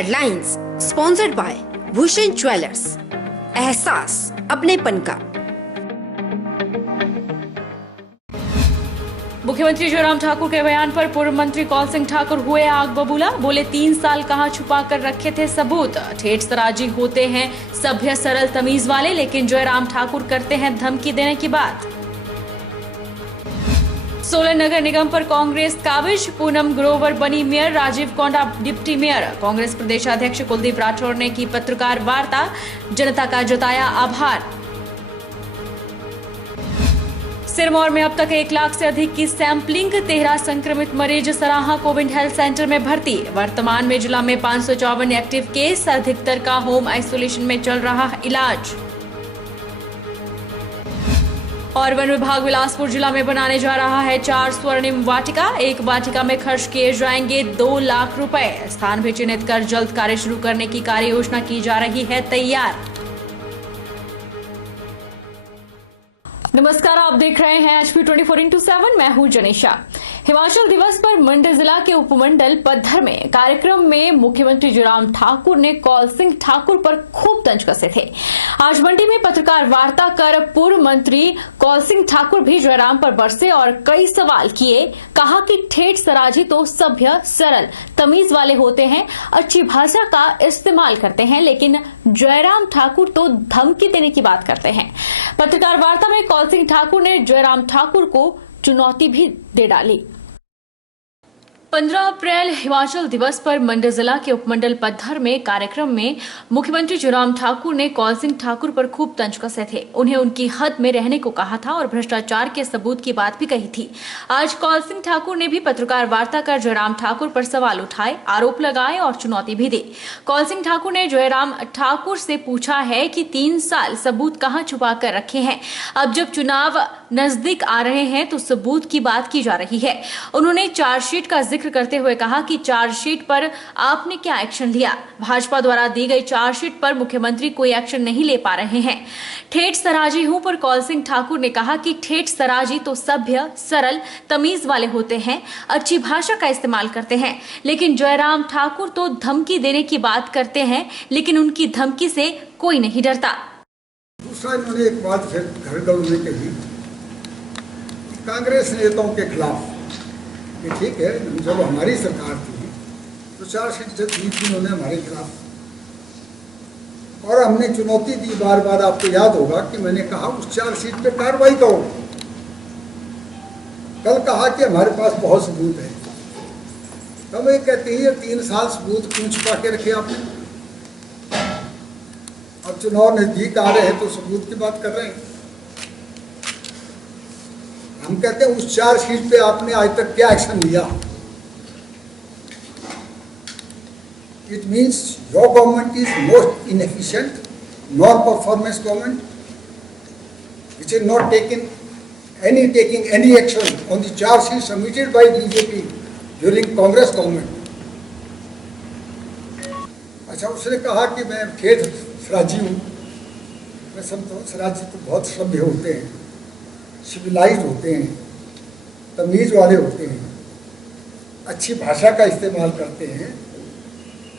Headlines sponsored by Bhushan jewellers. एहसास अपनेपन का। मुख्यमंत्री जयराम ठाकुर के बयान पर पूर्व मंत्री कौल सिंह ठाकुर हुए आग बबूला। बोले 3 साल कहां छुपा कर रखे थे सबूत। ठेठ तराजी होते हैं सभ्य सरल तमीज वाले, लेकिन जयराम ठाकुर करते हैं धमकी देने की बात। सोलन नगर निगम पर कांग्रेस काबिज। पूनम ग्रोवर बनी मेयर, राजीव कोंडा डिप्टी मेयर। कांग्रेस प्रदेशाध्यक्ष कुलदीप राठौर ने की पत्रकार वार्ता, जनता का जताया आभार। सिरमौर में अब तक 1 लाख से अधिक की सैंपलिंग। 13 संक्रमित मरीज सराहा कोविड हेल्थ सेंटर में भर्ती। वर्तमान में जिला में 554 एक्टिव केस, अधिकतर का होम आइसोलेशन में चल रहा इलाज। और वन विभाग बिलासपुर जिला में बनाने जा रहा है 4 स्वर्णिम वाटिका। एक वाटिका में खर्च किए जाएंगे 2 लाख रुपए। स्थान भी चिन्हित कर जल्द कार्य शुरू करने की कार्य योजना की जा रही है तैयार। नमस्कार, आप देख रहे हैं HP 24x7। मैं हूं जनीशा। हिमाचल दिवस पर मंडी जिला के उपमंडल पद्धर में कार्यक्रम में मुख्यमंत्री जयराम ठाकुर ने कौल सिंह ठाकुर पर खूब तंज कसे थे। आज मंडी में पत्रकार वार्ता कर पूर्व मंत्री कौल सिंह ठाकुर भी जयराम पर बरसे और कई सवाल किए। कहा कि ठेठ सराजी तो सभ्य सरल तमीज वाले होते हैं, अच्छी भाषा का इस्तेमाल करते हैं, लेकिन जयराम ठाकुर तो धमकी देने की बात करते हैं। पत्रकार वार्ता में कौल सिंह ठाकुर ने जयराम ठाकुर को चुनौती भी दे डाली। 15 अप्रैल हिमाचल दिवस पर मंडी जिला के उपमंडल पद्धर में कार्यक्रम में मुख्यमंत्री जयराम ठाकुर ने कौल सिंह ठाकुर पर खूब तंज कसे थे। उन्हें उनकी हद में रहने को कहा था और भ्रष्टाचार के सबूत की बात भी कही थी। आज कौल सिंह ठाकुर ने भी पत्रकार वार्ता कर जयराम ठाकुर पर सवाल उठाए, आरोप लगाए और चुनौती भी दी। कौल सिंह ठाकुर ने जयराम ठाकुर से पूछा है कि 3 साल सबूत कहां छुपा कर रखे हैं। अब जब चुनाव नजदीक आ रहे हैं तो सबूत की बात की जा रही है। उन्होंने चार्जशीट का जिक्र करते हुए कहा कि चार्जशीट पर आपने क्या एक्शन लिया। भाजपा द्वारा दी गई चार्जशीट पर मुख्यमंत्री कोई एक्शन नहीं ले पा रहे हैं। ठेठ सराजी हूं पर कौल सिंह ठाकुर ने कहा कि ठेठ सराजी तो सभ्य सरल तमीज वाले होते हैं, अच्छी भाषा का इस्तेमाल करते हैं, लेकिन जयराम ठाकुर तो धमकी देने की बात करते हैं, लेकिन उनकी धमकी से कोई नहीं डरता। दूसरा इन्होंने एक बात फिर घर में कही, कांग्रेस नेताओं के खिलाफ कि ठीक है, जब हमारी सरकार थी तो चार्जशीट दी थी उन्होंने हमारे खिलाफ और हमने चुनौती दी बार बार। आपको याद होगा कि मैंने कहा उस चार्जशीट पे कार्रवाई करो। कल कहा कि हमारे पास बहुत सबूत है, तब ये कहते हैं 3 साल सबूत क्यों छुपा के रखे आपने। अब चुनाव नजदीक आ रहे हैं तो सबूत की बात कर रहे हैं। हम कहते हैं उस चार्जशीट पे आपने आज तक क्या एक्शन लिया। It means your government is most inefficient, non performance government which is not taking any action on the charge sheet submitted by BJP during Congress government. अच्छा, उसने कहा कि मैं ठेठ सराजी हूँ। मैं समझता हूँ सराजी तो बहुत सभ्य होते हैं, सिविलाइज होते हैं, तमीज़ वाले होते हैं, अच्छी भाषा का इस्तेमाल करते हैं।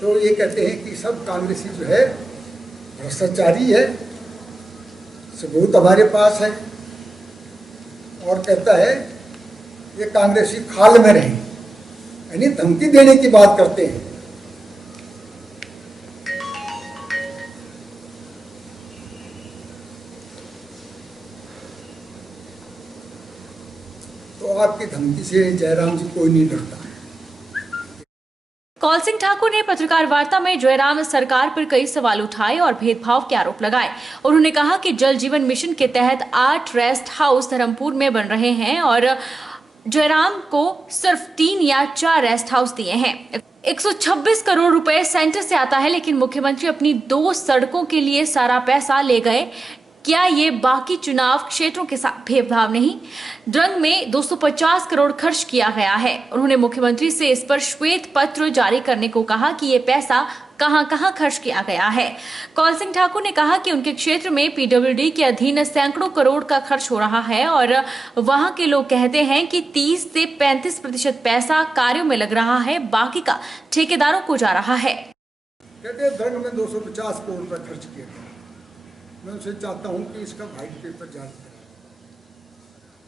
तो ये कहते हैं कि सब कांग्रेसी जो है भ्रष्टाचारी है, सबूत हमारे पास है, और कहता है ये कांग्रेसी खाल में रहे, यानी धमकी देने की बात करते हैं। तो आपकी धमकी से जयराम जी कोई नहीं डरता है। कौल सिंह ठाकुर ने पत्रकार वार्ता में जयराम सरकार पर कई सवाल उठाए और भेदभाव के आरोप लगाए। उन्होंने कहा कि जल जीवन मिशन के तहत 8 रेस्ट हाउस धर्मपुर में बन रहे हैं और जयराम को सिर्फ 3 या 4 रेस्ट हाउस दिए हैं। 126 करोड़ रुपए सेंटर से आता है, लेकिन मुख्यमंत्री अपनी 2 सड़कों के लिए सारा पैसा ले गए। क्या ये बाकी चुनाव क्षेत्रों के साथ भेदभाव नहीं? द्रंग में 250 करोड़ खर्च किया गया है। उन्होंने मुख्यमंत्री से इस पर श्वेत पत्र जारी करने को कहा कि ये पैसा कहां कहां खर्च किया गया है। कौल सिंह ठाकुर ने कहा कि उनके क्षेत्र में PWD के अधीन सैकड़ों करोड़ का खर्च हो रहा है और वहां के लोग कहते हैं कि 30 से 35% पैसा कार्यों में लग रहा है, बाकी का ठेकेदारों को जा रहा है। कहते हैं दरंग में 250 करोड़ रुपये खर्च किए गए। मैं उनसे चाहता हूँ कि इसका व्हाइट पेपर जारी करें,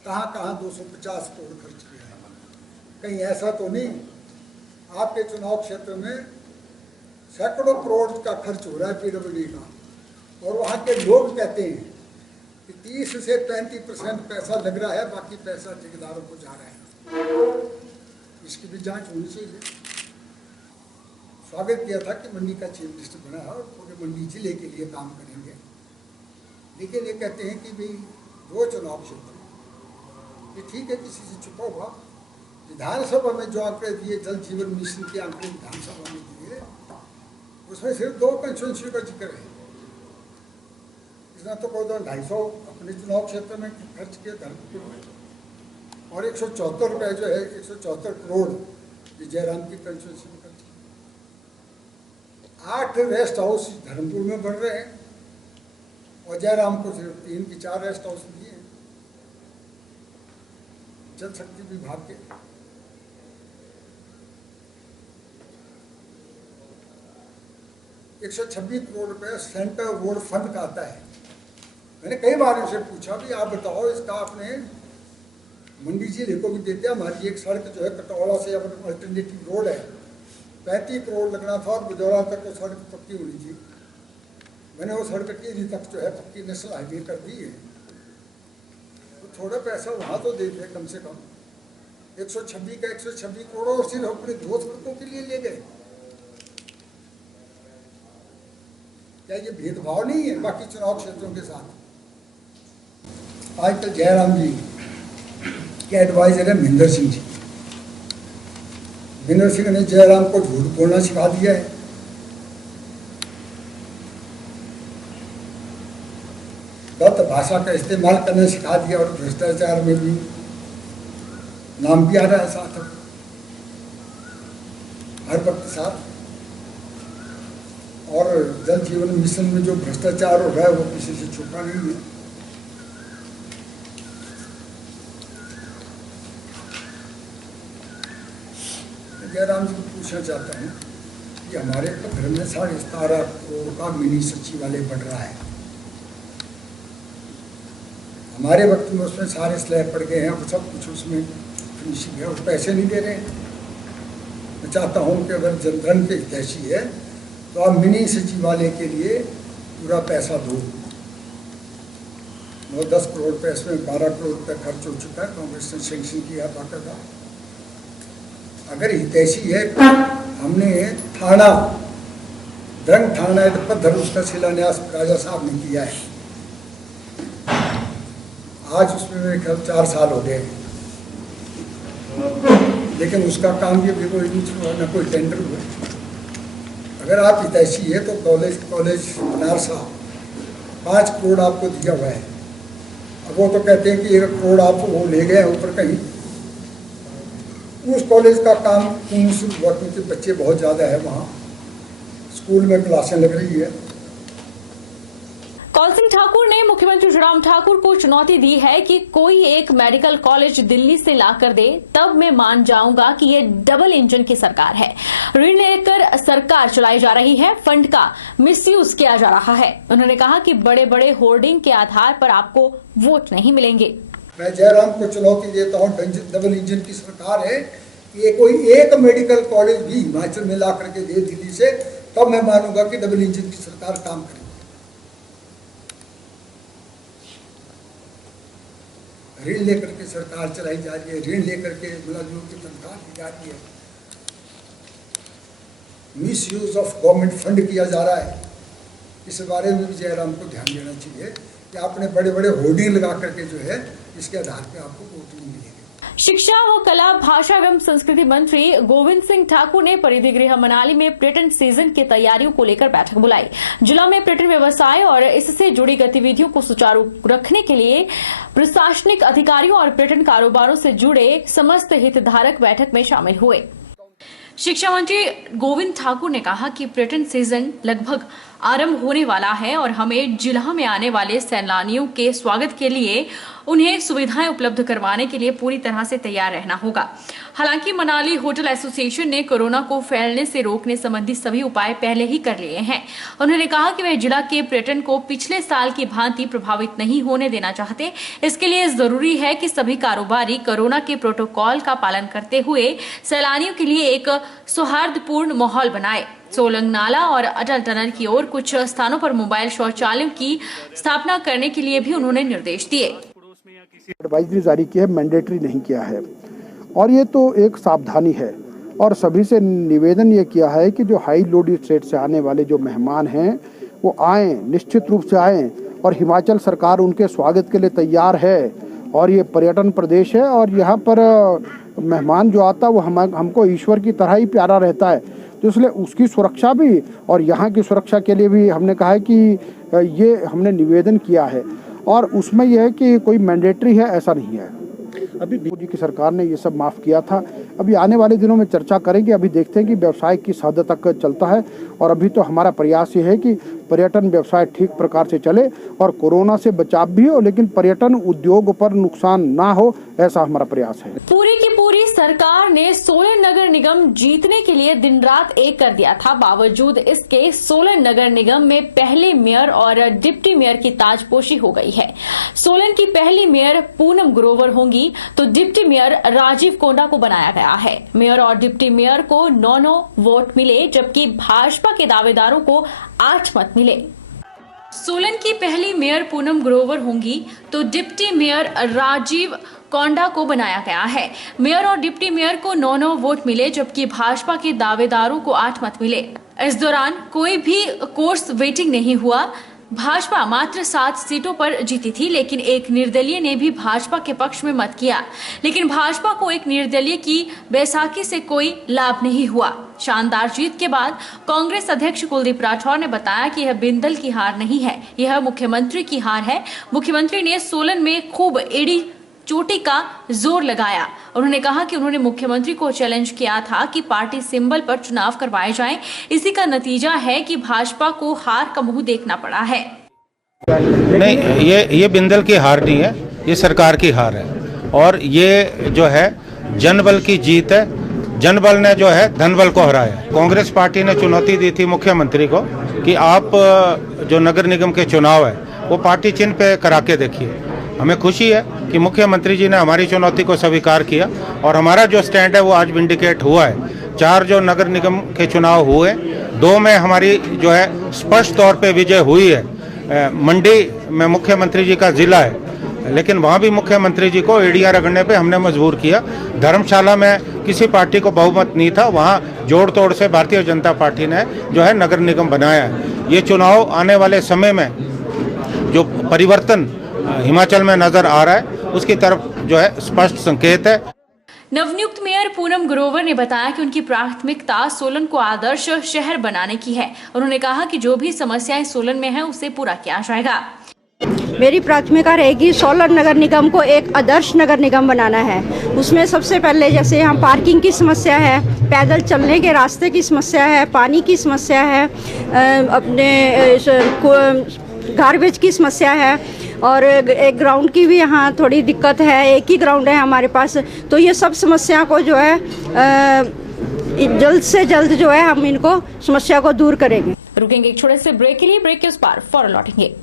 कहाँ कहाँ 250 करोड़ खर्च किया है। कहीं ऐसा तो नहीं आपके चुनाव क्षेत्र में सैकड़ों करोड़ का खर्च हो रहा है पीडब्ल्यूडी का, और वहाँ के लोग कहते हैं कि 30 से 35% पैसा लग रहा है, बाकी पैसा ठेकेदारों को जा रहा है। इसकी भी जांच होनी चाहिए। स्वागत किया था कि मंडी का चीफ मिनिस्टर बना है और पूरे मंडी जिले के लिए काम करेंगे, लेकिन ये कहते हैं कि भाई 2 चुनाव क्षेत्र, ये ठीक है किसी से छुपा हुआ। विधानसभा में जो आंकड़े दिए, जल जीवन मिशन के आंकड़े विधानसभा में दिए, उसमें सिर्फ 2 कंस्टिट्यूंसी का जिक्र है। इसमें तो कोई 250 अपने चुनाव क्षेत्र में खर्च किए धर्मपुर में, और 174 रुपये जो है 174 करोड़ ये जयराम की कंस्टिट्यूंसी में खर्च किए। 8 रेस्ट हाउस धर्मपुर में बन रहे हैं और जयराम को सिर्फ 3 की 4 रेस्ट हाउस दिए हैं जल शक्ति विभाग के। ₹126 करोड़ रुपये सेंटर रोड फंड का आता है। मैंने कई बार उनसे पूछा भी आप बताओ इसका आपने मंडी जिले को भी देते हैं। हमारी एक सड़क जो है कटौड़ा से अल्टरनेटिव रोड है, 35 करोड़ लगना था और बुजौरा तक वो सड़क पक्की होनी थी। मैंने वो सड़क टिहरी तक जो है पक्की नेशनल हाईवे कर दी है, तो थोड़ा पैसा वहाँ तो देते कम से कम। 126 का 126 करोड़ और सिर्फ अपने 2 सड़कों के लिए ले गए। क्या ये भेदभाव नहीं है बाकी चुनाव क्षेत्रों के साथ? आजकल जयराम जी के एडवाइजर है महेंद्र सिंह जी। महेंद्र सिंह ने जयराम को झूठ बोलना सिखा दिया है। गलत भाषा का इस्तेमाल करना सिखा दिया और भ्रष्टाचार में भी नाम भी आ रहा है साथ हर वक्त साथ। और जल जीवन मिशन में जो भ्रष्टाचार हो रहा है वो किसी से छुपा नहीं है। जयराम जी को पूछना चाहता हूँ कि हमारे घर में 17.5 करोड़ का मिनी सचिवालय बन रहा है। हमारे वक्त में उसमें सारे स्लैब पड़ गए हैं, अब सब कुछ उसमें फिनिशिंग है और पैसे नहीं दे रहे हैं। मैं चाहता हूँ कि अगर जनधन के हितैषी है तो आप मिनी सचिवालय के लिए पूरा पैसा दो। 9-10 करोड़ रुपये इसमें 12 करोड़ रुपये खर्च हो चुका है, कांग्रेस ने सेंक्शन किया बाकायदा। अगर हितैषी है, हमने थाना दरंग थाना पद्धर उसका शिलान्यास राजा साहब ने किया है। आज उसमें मेरे ख्याल 4 साल हो गए, लेकिन उसका काम भी अभी कोई नहीं हुआ, न कोई टेंडर हुआ। अगर आप हितैषी है तो कॉलेज नारसा 5 करोड़ आपको दिया हुआ है। अब वो तो कहते हैं कि 1 करोड़ आप वो ले गए ऊपर कहीं। उस कॉलेज का काम शुरू हुआ क्योंकि बच्चे बहुत ज़्यादा है, वहाँ स्कूल में क्लासें लग रही है। कौल सिंह ठाकुर ने मुख्यमंत्री जयराम ठाकुर को चुनौती दी है कि कोई एक मेडिकल कॉलेज दिल्ली से लाकर दे, तब मैं मान जाऊंगा कि ये डबल इंजन की सरकार है। ऋण लेकर सरकार चलाई जा रही है, फंड का मिसयूज किया जा रहा है। उन्होंने कहा कि बड़े बड़े होर्डिंग के आधार पर आपको वोट नहीं मिलेंगे। मैं जयराम को चुनौती देता हूँ, डबल इंजन की सरकार है, ये कोई एक मेडिकल कॉलेज भी हिमाचल में ला करके दे दिल्ली से, तब मैं मानूंगा कि डबल इंजन की सरकार काम करेगी। ऋण लेकर के सरकार चलाई जा रही है, ऋण लेकर के मुलाजिमों की तनख्वाह दी जा रही है, miss use of government fund किया जा रहा है। इस बारे में भी जयराम को ध्यान देना चाहिए कि आपने बड़े बड़े होर्डिंग लगा करके जो है इसके आधार पे आपको वोट नहीं मिलेगी। शिक्षा व कला, भाषा एवं संस्कृति मंत्री गोविंद सिंह ठाकुर ने परिधि गृह मनाली में पर्यटन सीजन की तैयारियों को लेकर बैठक बुलाई। जिला में पर्यटन व्यवसाय और इससे जुड़ी गतिविधियों को सुचारू रखने के लिए प्रशासनिक अधिकारियों और पर्यटन कारोबारों से जुड़े समस्त हितधारक बैठक में शामिल हुए। शिक्षा मंत्री गोविंद ठाकुर ने कहा कि पर्यटन सीजन लगभग आरंभ होने वाला है और हमें जिला में आने वाले सैलानियों के स्वागत के लिए उन्हें सुविधाएं उपलब्ध करवाने के लिए पूरी तरह से तैयार रहना होगा। हालांकि मनाली होटल एसोसिएशन ने कोरोना को फैलने से रोकने संबंधी सभी उपाय पहले ही कर लिए हैं। उन्होंने कहा कि वह जिला के पर्यटन को पिछले साल की भांति प्रभावित नहीं होने देना चाहते। इसके लिए जरूरी है कि सभी कारोबारी कोरोना के प्रोटोकॉल का पालन करते हुए सैलानियों के लिए एक सौहार्दपूर्ण माहौल बनाए। सोलंग नाला और अटल टनल की ओर कुछ स्थानों पर मोबाइल शौचालयों की स्थापना करने के लिए भी उन्होंने निर्देश दिए। एडवाइजरी जारी की है, मैंडेटरी नहीं किया है और ये तो एक सावधानी है। और सभी से निवेदन ये किया है कि जो हाई लोड स्टेट से आने वाले जो मेहमान हैं वो आएँ, निश्चित रूप से आएँ और हिमाचल सरकार उनके स्वागत के लिए तैयार है। और ये पर्यटन प्रदेश है और यहाँ पर मेहमान जो आता है वो हमको ईश्वर की तरह ही प्यारा रहता है, तो इसलिए उसकी सुरक्षा भी और यहाँ की सुरक्षा के लिए भी हमने कहा है कि ये हमने निवेदन किया है। और उसमें यह है कि कोई मैंडेटरी है ऐसा नहीं है। अभी मोदी की सरकार ने ये सब माफ़ किया था। अभी आने वाले दिनों में चर्चा करेंगे। अभी देखते हैं कि व्यवसाय किस हद तक चलता है और अभी तो हमारा प्रयास ये है कि पर्यटन व्यवसाय ठीक प्रकार से चले और कोरोना से बचाव भी हो, लेकिन पर्यटन उद्योग पर नुकसान ना हो, ऐसा हमारा प्रयास है। पूरी की पूरी सरकार ने सोलन नगर निगम जीतने के लिए दिन रात एक कर दिया था। बावजूद इसके सोलन नगर निगम में पहले मेयर और डिप्टी मेयर की ताजपोशी हो गई है। सोलन की पहली मेयर पूनम ग्रोवर होंगी तो डिप्टी मेयर राजीव कोंडा को बनाया गया है। मेयर और डिप्टी मेयर को 9 वोट मिले, जबकि भाजपा के दावेदारों को 8 मत मिले। सोलन की पहली मेयर पूनम ग्रोवर होंगी तो डिप्टी मेयर राजीव कोंडा को बनाया गया है। मेयर और डिप्टी मेयर को 9 वोट मिले, जबकि भाजपा के दावेदारों को 8 मत मिले। इस दौरान कोई भी कोर्स वेटिंग नहीं हुआ। भाजपा मात्र 7 सीटों पर जीती थी, लेकिन एक निर्दलीय ने भी भाजपा के पक्ष में मत किया। लेकिन भाजपा को एक निर्दलीय की बैसाखी से कोई लाभ नहीं हुआ। शानदार जीत के बाद कांग्रेस अध्यक्ष कुलदीप राठौर ने बताया कि यह बिंदल की हार नहीं है, यह मुख्यमंत्री की हार है। मुख्यमंत्री ने सोलन में खूब एड़ी चोटी का जोर लगाया। उन्होंने कहा कि उन्होंने मुख्यमंत्री को चैलेंज किया था कि पार्टी सिंबल पर चुनाव करवाए जाएं। इसी का नतीजा है कि भाजपा को हार का मुंह देखना पड़ा है। नहीं, ये बिंदल की हार नहीं है, ये सरकार की हार है और ये जो है जनबल की जीत है। जनबल ने जो है धनबल को हराया। कांग्रेस पार्टी ने चुनौती दी थी मुख्यमंत्री को कि आप जो नगर निगम के चुनाव है वो पार्टी चिन्ह पे करा के देखिए। हमें खुशी है कि मुख्यमंत्री जी ने हमारी चुनौती को स्वीकार किया और हमारा जो स्टैंड है वो आज विंडिकेट हुआ है। 4 जो नगर निगम के चुनाव हुए, 2 में हमारी जो है स्पष्ट तौर पे विजय हुई है। मंडी में मुख्यमंत्री जी का जिला है, लेकिन वहाँ भी मुख्यमंत्री जी को एड़ियाँ रगड़ने पे हमने मजबूर किया। धर्मशाला में किसी पार्टी को बहुमत नहीं था, वहाँ जोड़ तोड़ से भारतीय जनता पार्टी ने जो है नगर निगम बनाया है। ये चुनाव आने वाले समय में जो परिवर्तन हिमाचल में नजर आ रहा है उसकी तरफ जो है स्पष्ट संकेत है। नवनियुक्त मेयर पूनम ग्रोवर ने बताया कि उनकी प्राथमिकता सोलन को आदर्श शहर बनाने की है। उन्होंने कहा कि जो भी समस्याएं सोलन में है उसे पूरा किया जाएगा। मेरी प्राथमिकता रहेगी सोलन नगर निगम को एक आदर्श नगर निगम बनाना है। उसमें सबसे पहले जैसे यहाँ पार्किंग की समस्या है, पैदल चलने के रास्ते की समस्या है, पानी की समस्या है, अपने गार्बेज की समस्या है और एक ग्राउंड की भी यहाँ थोड़ी दिक्कत है। एक ही ग्राउंड है हमारे पास, तो ये सब समस्या को जो है जल्द से जल्द जो है हम इनको समस्या को दूर करेंगे। रुकेंगे एक छोटे से ब्रेक के लिए। ब्रेक के उस पार फौरन लौटेंगे।